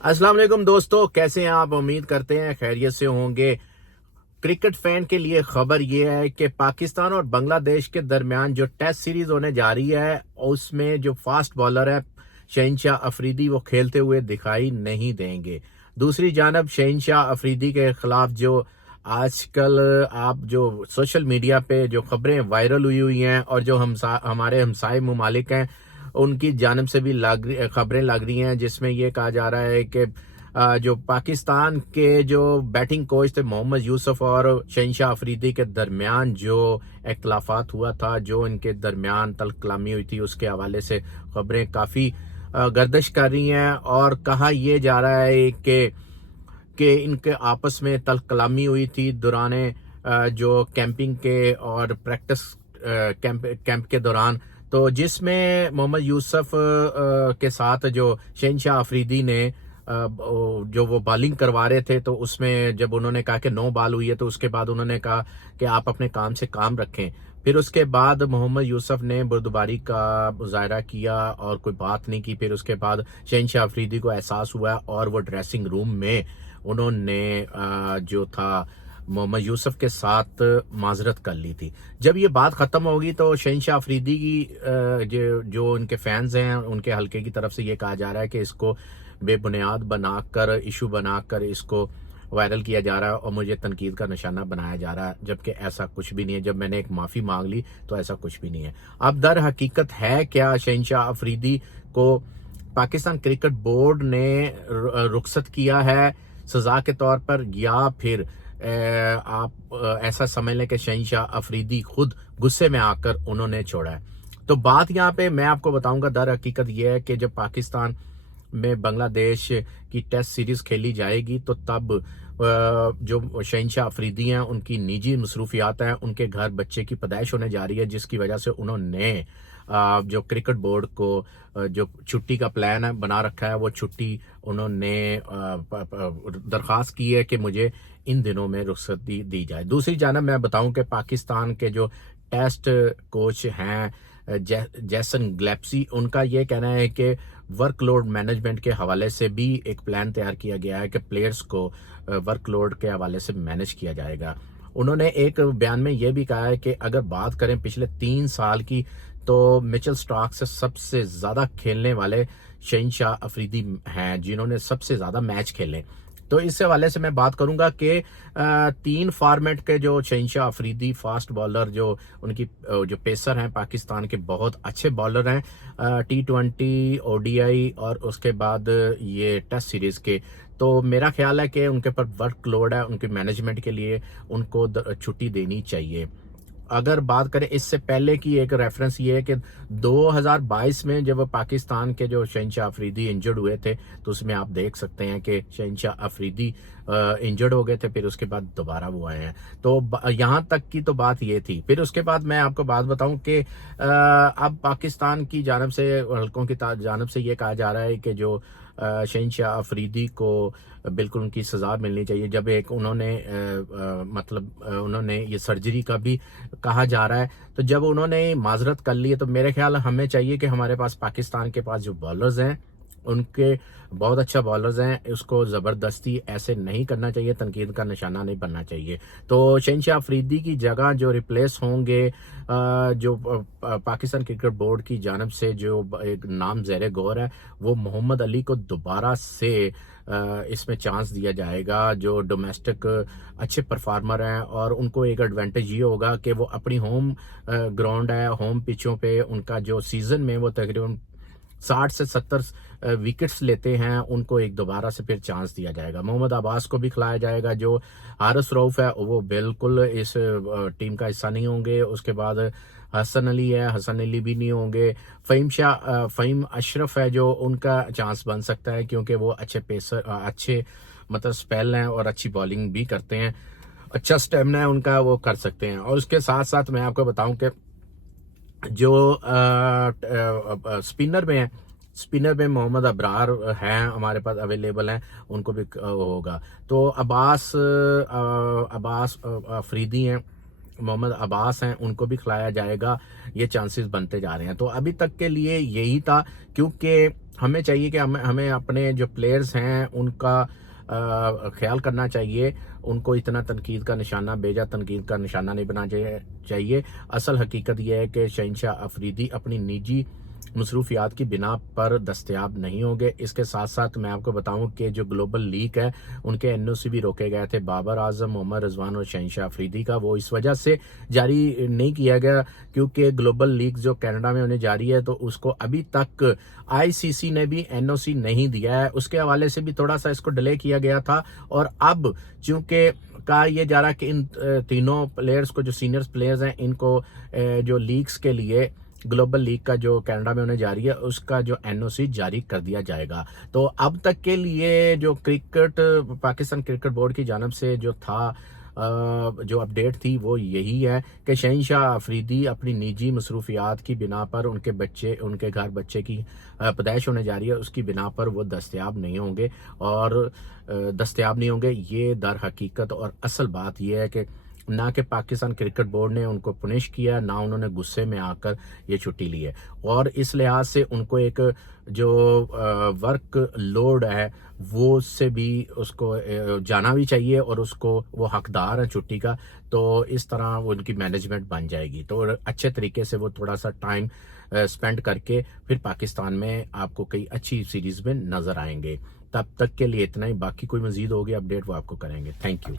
अस्सलाम वालेकुम दोस्तों, कैसे हैं आप? उम्मीद करते हैं खैरियत से होंगे। क्रिकेट फैन के लिए खबर यह है कि पाकिस्तान और बांग्लादेश के दरमियान जो टेस्ट सीरीज होने जा रही है उसमें जो फास्ट बॉलर है शहनशाह अफरीदी वो खेलते हुए दिखाई नहीं देंगे। दूसरी जानब शहनशाह अफरीदी के खिलाफ जो आजकल आप जो सोशल मीडिया पे जो खबरें वायरल हुई हैं और जो हमारे हमसाए ममालिक हैं उनकी जानब से भी खबरें लग रही हैं, जिसमें ये कहा जा रहा है कि जो पाकिस्तान के जो बैटिंग कोच थे मोहम्मद यूसुफ और शहनशाह अफरीदी के दरमियान जो इख्तलाफात हुआ था, जो इनके दरमियान तल्ख कलामी हुई थी, उसके हवाले से खबरें काफ़ी गर्दिश कर रही हैं। और कहा यह जा रहा है कि इनके आपस में तल्ख कलामी हुई थी दौरान जो कैंपिंग के और प्रैक्टिस कैंप के दौरान, तो जिसमें मोहम्मद यूसुफ के साथ जो शहनशाह अफरीदी ने जो वो बॉलिंग करवा रहे थे, तो उसमें जब उन्होंने कहा कि 9 बॉल हुई है तो उसके बाद उन्होंने कहा कि आप अपने काम से काम रखें। फिर उसके बाद मोहम्मद यूसुफ ने बुर्दबारी का मुजाहरा किया और कोई बात नहीं की। फिर उसके बाद शहनशाह अफरीदी को एहसास हुआ और वो ड्रेसिंग रूम में उन्होंने जो था मोहम्मद यूसुफ के साथ माजरत कर ली थी। जब ये बात खत्म होगी तो शहनशाह अफरीदी की जो उनके फैंस हैं उनके हलके की तरफ से ये कहा जा रहा है कि इसको बेबुनियाद बनाकर इशू बनाकर इसको वायरल किया जा रहा है और मुझे तनकीद का निशाना बनाया जा रहा है, जबकि ऐसा कुछ भी नहीं है। जब मैंने एक माफ़ी मांग ली तो ऐसा कुछ भी नहीं है। अब दर हकीकत है क्या, शहनशाह अफरीदी को पाकिस्तान क्रिकेट बोर्ड ने रुखसत किया है सजा के तौर पर, या फिर आप ऐसा समझ लें कि शहनशाह अफरीदी खुद गुस्से में आकर उन्होंने छोड़ा है? तो बात यहाँ पे मैं आपको बताऊंगा, दर हकीकत यह है कि जब पाकिस्तान में बांग्लादेश की टेस्ट सीरीज खेली जाएगी तो तब जो शहनशाह अफरीदी हैं उनकी निजी मसरूफियात हैं, उनके घर बच्चे की पैदाइश होने जा रही है, जिसकी वजह से उन्होंने जो क्रिकेट बोर्ड को जो छुट्टी का प्लान है बना रखा है, वो छुट्टी उन्होंने दरख्वास्त की है कि मुझे इन दिनों में रुखसती दी जाए। दूसरी जानब मैं बताऊं कि पाकिस्तान के जो टेस्ट कोच हैं जैसन ग्लेप्सी, उनका ये कहना है कि वर्कलोड मैनेजमेंट के हवाले से भी एक प्लान तैयार किया गया है कि प्लेयर्स को वर्कलोड के हवाले से मैनेज किया जाएगा। उन्होंने एक बयान में यह भी कहा है कि अगर बात करें पिछले 3 साल की, तो मिचेल स्टार्क से सबसे ज्यादा खेलने वाले शहनशाह अफरीदी हैं, जिन्होंने सबसे ज्यादा मैच खेले। तो इस हवाले से मैं बात करूंगा कि 3 फॉर्मेट के जो शहनशाह अफरीदी फास्ट बॉलर जो उनकी जो पेसर हैं पाकिस्तान के बहुत अच्छे बॉलर हैं, T20 ODI और उसके बाद ये टेस्ट सीरीज के। तो मेरा ख्याल है कि उनके ऊपर वर्कलोड है, उनके मैनेजमेंट के लिए उनको छुट्टी देनी चाहिए। अगर बात करें इससे पहले की एक रेफरेंस ये है कि 2022 में जब पाकिस्तान के जो शहनशाह अफरीदी इंजर्ड हुए थे, तो उसमें आप देख सकते हैं कि शहनशाह अफरीदी इंजर्ड हो गए थे, फिर उसके बाद दोबारा वो आए हैं। तो यहाँ तक की तो बात ये थी। फिर उसके बाद मैं आपको बात बताऊं कि अब पाकिस्तान की जानब से, हल्कों की जानब से ये कहा जा रहा है कि जो शहनशाह अफरीदी को बिल्कुल उनकी सजा मिलनी चाहिए। जब एक उन्होंने उन्होंने ये सर्जरी का भी कहा जा रहा है, तो जब उन्होंने माजरत कर ली है तो मेरे ख्याल हमें चाहिए कि हमारे पास पाकिस्तान के पास जो बॉलर्स हैं उनके बहुत अच्छा बॉलर्स हैं, उसको ज़बरदस्ती ऐसे नहीं करना चाहिए, तनकीद का निशाना नहीं बनना चाहिए। तो शहनशाह अफरीदी की जगह जो रिप्लेस होंगे, जो पाकिस्तान क्रिकेट बोर्ड की जानब से जो एक नाम ज़ेर गौर है, वो मोहम्मद अली को दोबारा से इसमें चांस दिया जाएगा, जो डोमेस्टिक अच्छे परफार्मर हैं। और उनको एक एडवांटेज ये होगा कि वो अपनी होम ग्राउंड है, होम पिचों पे उनका जो सीज़न में वो तकरीबन 60 से 70 विकेट्स लेते हैं, उनको एक दोबारा से फिर चांस दिया जाएगा। मोहम्मद अब्बास को भी खिलाया जाएगा। जो हारिस रऊफ है वो बिल्कुल इस टीम का हिस्सा नहीं होंगे। उसके बाद हसन अली है, हसन अली भी नहीं होंगे। फ़हीम अशरफ है जो उनका चांस बन सकता है, क्योंकि वो अच्छे पेसर, अच्छे मतलब स्पेल हैं और अच्छी बॉलिंग भी करते हैं, अच्छा स्टेमिना है उनका, वो कर सकते हैं। और उसके साथ साथ मैं आपको बताऊं कि जो स्पिनर में मोहम्मद अबरार हैं हमारे पास अवेलेबल हैं, उनको भी होगा। तो अब्बास अफरीदी हैं, मोहम्मद अब्बास हैं, उनको भी खिलाया जाएगा। ये चांसेस बनते जा रहे हैं। तो अभी तक के लिए यही था, क्योंकि ہمیں چاہیے کہ ہمیں اپنے جو پلیئرز ہیں ان کا خیال کرنا چاہیے، ان کو اتنا تنقید کا نشانہ، بیجا تنقید کا نشانہ نہیں بنانا چاہیے۔ اصل حقیقت یہ ہے کہ شہنشاہ افریدی اپنی نجی مصروفیات کی بنا پر دستیاب نہیں ہوں گے۔ اس کے ساتھ ساتھ میں آپ کو بتاؤں کہ جو گلوبل لیگ ہے ان کے NOC بھی روکے گئے تھے، بابر اعظم، محمد رضوان اور شہنشاہ افریدی کا، وہ اس وجہ سے جاری نہیں کیا گیا کیونکہ گلوبل لیگ جو کینیڈا میں ہونے جاری ہے تو اس کو ابھی تک ICC نے بھی NOC نہیں دیا ہے۔ اس کے حوالے سے بھی تھوڑا سا اس کو ڈیلے کیا گیا تھا، اور اب چونکہ کہا یہ جا رہا کہ ان تینوں پلیئرز کو، جو سینئر پلیئرز ہیں، ان کو جو لیگز کے لیے گلوبل لیگ کا جو کینیڈا میں ہونے جا رہی ہے اس کا جو NOC جاری کر دیا جائے گا۔ تو اب تک کے لیے جو پاکستان کرکٹ بورڈ کی جانب سے جو تھا، جو اپڈیٹ تھی وہ یہی ہے کہ شہنشاہ افریدی اپنی نجی مصروفیات کی بنا پر، ان کے گھر بچے کی پیدائش ہونے جا رہی ہے، اس کی بنا پر وہ دستیاب نہیں ہوں گے، اور یہ در حقیقت اور اصل بات یہ ہے کہ نہ کہ پاکستان کرکٹ بورڈ نے ان کو پنش کیا، نہ انہوں نے غصے میں آ کر یہ چھٹی لی ہے، اور اس لحاظ سے ان کو ایک جو ورک لوڈ ہے وہ اس سے بھی اس کو جانا بھی چاہیے، اور اس کو وہ حقدار ہے چھٹی کا، تو اس طرح وہ ان کی مینجمنٹ بن جائے گی، تو اچھے طریقے سے وہ تھوڑا سا ٹائم سپینڈ کر کے پھر پاکستان میں آپ کو کئی اچھی سیریز میں نظر آئیں گے۔ تب تک کے لیے اتنا ہی، باقی کوئی مزید ہوگی اپڈیٹ وہ آپ کو کریں گے۔ Thank you.